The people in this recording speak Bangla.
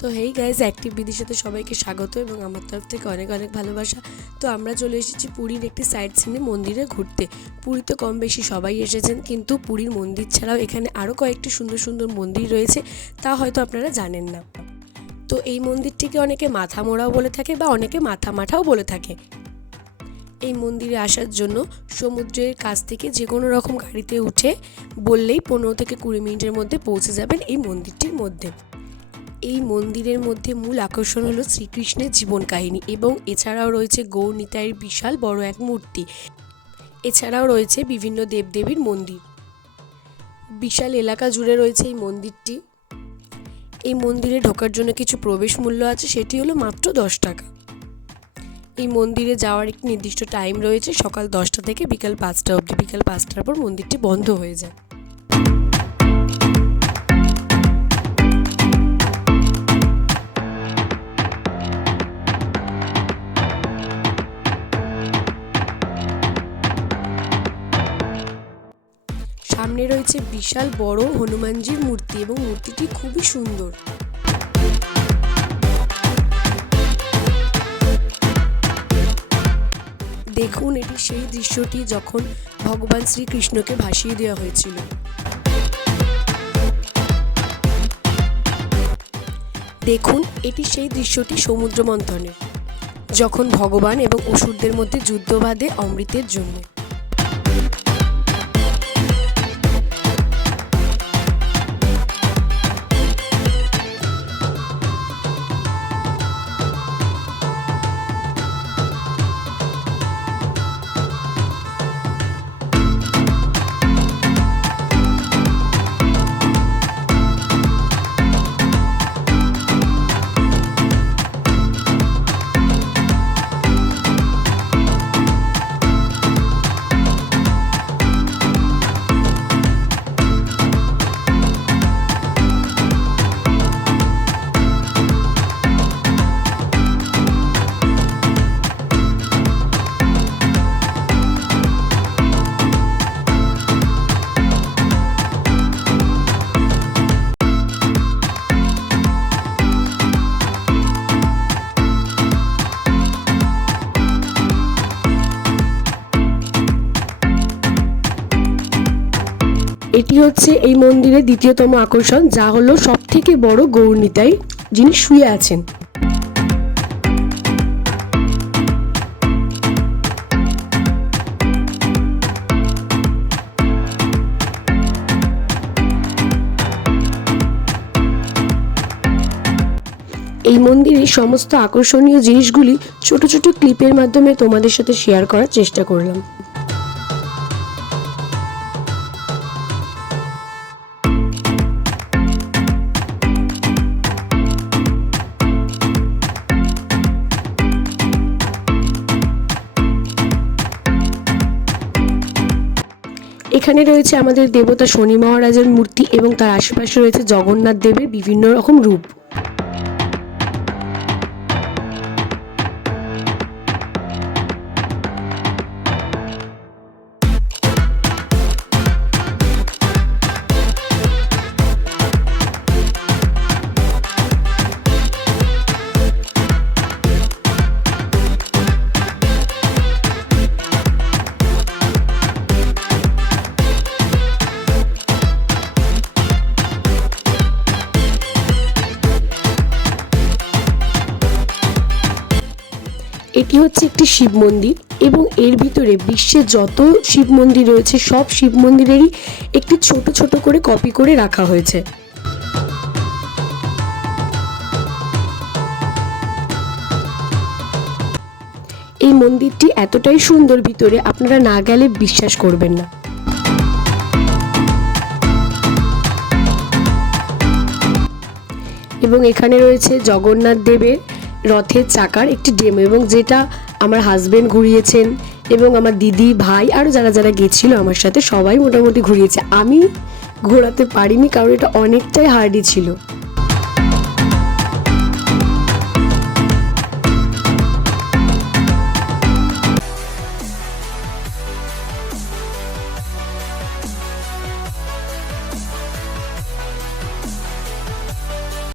তো হেই গাইজ অ্যাক্টিভ বিদির সাথে সবাইকে স্বাগত এবং আমার তরফ থেকে অনেক অনেক ভালোবাসা। তো আমরা চলে এসেছি পুরীর একটি সাইড সিনে মন্দিরে ঘুরতে। পুরীতে কম বেশি সবাই এসেছেন, কিন্তু পুরীর মন্দির ছাড়াও এখানে আরও কয়েকটি সুন্দর সুন্দর মন্দির রয়েছে, তা হয়তো আপনারা জানেন না। তো এই মন্দিরটিকে অনেকে মাথা মোড়াও বলে থাকে বা অনেকে মাথা মাঠাও বলে থাকে। এই মন্দিরে আসার জন্য সমুদ্রের কাছ থেকে যে কোনো রকম গাড়িতে উঠে বললেই পনেরো থেকে কুড়ি মিনিটের মধ্যে পৌঁছে যাবেন এই মন্দিরটির মধ্যে। এই মন্দিরের মধ্যে মূল আকর্ষণ হলো শ্রীকৃষ্ণের জীবন কাহিনী এবং এছাড়াও রয়েছে গৌরনিতাইয়ের বিশাল বড় এক মূর্তি। এছাড়াও রয়েছে বিভিন্ন দেবদেবীর মন্দির। বিশাল এলাকা জুড়ে রয়েছে এই মন্দিরটি। এই মন্দিরে ঢোকার জন্য কিছু প্রবেশ মূল্য আছে, সেটি হলো মাত্র দশ টাকা। এই মন্দিরে যাওয়ার একটি নির্দিষ্ট টাইম রয়েছে সকাল দশটা থেকে বিকাল পাঁচটা অবধি। বিকাল পাঁচটার পর মন্দিরটি বন্ধ হয়ে যায়। সামনে রয়েছে বিশাল বড় হনুমানজির মূর্তি এবং মূর্তিটি খুবই সুন্দর। দেখুন, এটি সেই দৃশ্যটি যখন ভগবান শ্রীকৃষ্ণকে ভাসিয়ে দেওয়া হয়েছিল। দেখুন, এটি সেই দৃশ্যটি সমুদ্র মন্থনের যখন ভগবান এবং অসুরদের মধ্যে যুদ্ধ বাঁধে অমৃতের জন্য। এটি হচ্ছে এই মন্দিরের দ্বিতীয়তম আকর্ষণ, যা হলো সব থেকে বড় গৌরনিতাই যিনি শুয়ে আছেন। এই মন্দিরের সমস্ত আকর্ষণীয় জিনিসগুলি ছোট ছোট ক্লিপের মাধ্যমে তোমাদের সাথে শেয়ার করার চেষ্টা করলাম। এখানে রয়েছে আমাদের দেবতা শনি মহারাজের মূর্তি এবং তার আশেপাশে রয়েছে জগন্নাথ দেবের বিভিন্ন রকম রূপ। এটি হচ্ছে একটি শিব মন্দির এবং এর ভিতরে বিশ্বে যত শিব মন্দির রয়েছে, সব শিব মন্দিরেরই একটি ছোট ছোট করে কপি করে রাখা হয়েছে। এই মন্দিরটি এতটাই সুন্দর ভিতরে আপনারা না গেলে বিশ্বাস করবেন না। এবং এখানে রয়েছে জগন্নাথ দেবের রথের চাকার একটি ডেমো এবং যেটা আমার হাজব্যান্ড ঘুরিয়েছেন এবং আমার দিদি, ভাই আরও যারা যারা গেছিল আমার সাথে সবাই মোটামুটি ঘুরিয়েছে। আমি ঘোরাতে পারিনি কারণ এটা অনেকটাই হার্ডই ছিল।